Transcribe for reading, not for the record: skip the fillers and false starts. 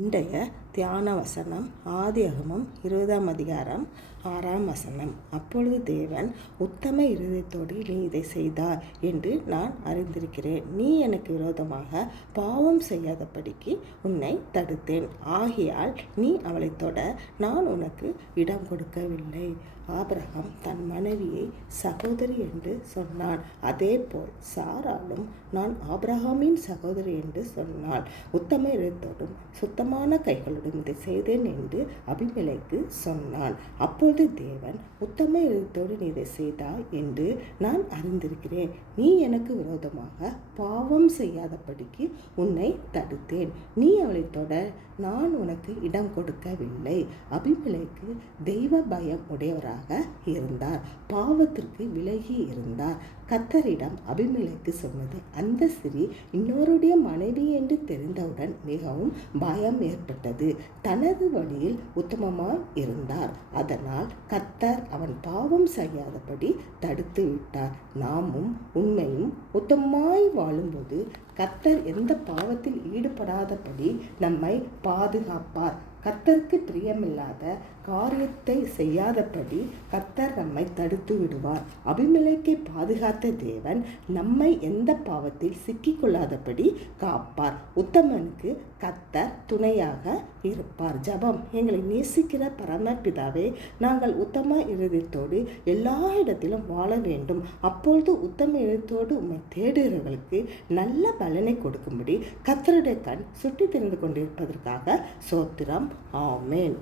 இன்றைய தியான வசனம் ஆதியாகமம் 20ஆம் அதிகாரம் 6ஆம் வசனம். அப்பொழுது தேவன், உத்தம இருதயத்தோடு நீ இதை செய்தாய் என்று நான் அறிந்திருக்கிறேன். நீ எனக்கு விரோதமாக பாவம் செய்யாதபடிக்கு உன்னை தடுத்தேன். ஆகையால் நீ அவளை தொட நான் உனக்கு இடம் கொடுக்கவில்லை. ஆபிரகாம் தன் மனைவியை சகோதரி என்று சொன்னான். அதே போல் சாராளும் நான் ஆபிரகாமின் சகோதரி என்று சொன்னாள். உத்தம இருதயத்தோடும் சுத்தமான கைகளோடும் இதை செய்தேன் என்று அபிமெலேக்கு சொன்னான். அப்பொழுது தேவன், உத்தம இருதயத்தோடு நீ இதை செய்தாய் என்று நான் அறிந்திருக்கிறேன். நீ எனக்கு விரோதமாக பாவம் செய்யாதபடிக்கு உன்னை தடுத்தேன். நீ அவளை தொட நான் உனக்கு இடம் கொடுக்கவில்லை. அபிமெலேக்கு தெய்வ பயம் உடையவராக இருந்தார். பாவத்திற்கு விலகி இருந்தார். கர்த்தரிடம் அபிமெலேக்கு சொன்னது, அந்த ஸ்திரீ இன்னொருடைய மனைவி என்று தெரிந்தவுடன் மிகவும் பயம் ஏற்பட்டது. தனது வழியில் உத்தமமாய் இருந்தார். அதனால் கர்த்தர் அவன் பாவம் செய்யாதபடி தடுத்து விட்டார். நாமும் உண்மையும் உத்தமமாய் வாழும்போது கர்த்தர் எந்த பாவத்தில் ஈடுபடாதபடி நம்மை பாதுகாப்பார். கர்த்தருக்கு பிரியமில்லாத காரியத்தை செய்யாதபடி கர்த்தர் நம்மை தடுத்து விடுவார். அபிமெலேக்கை பாதுகாத்த தேவன் நம்மை எந்த பாவத்தில் சிக்கிக்கொள்ளாதபடி காப்பார். உத்தமனுக்கு கர்த்தர் துணையாக இருப்பார். ஜெபம். எங்களை நேசிக்கிற பரமபிதாவே, நாங்கள் உத்தம இருதயத்தோடு எல்லா இடத்திலும் வாழ வேண்டும். அப்பொழுது உத்தம இருதயத்தோடு உம்மை தேடுகிறவர்களுக்கு நல்ல பலனை கொடுக்கும்படி கர்த்தருடைய கண் சுட்டி தெரிந்து கொண்டிருப்பதற்காக சோத்திரம். ஆமென்.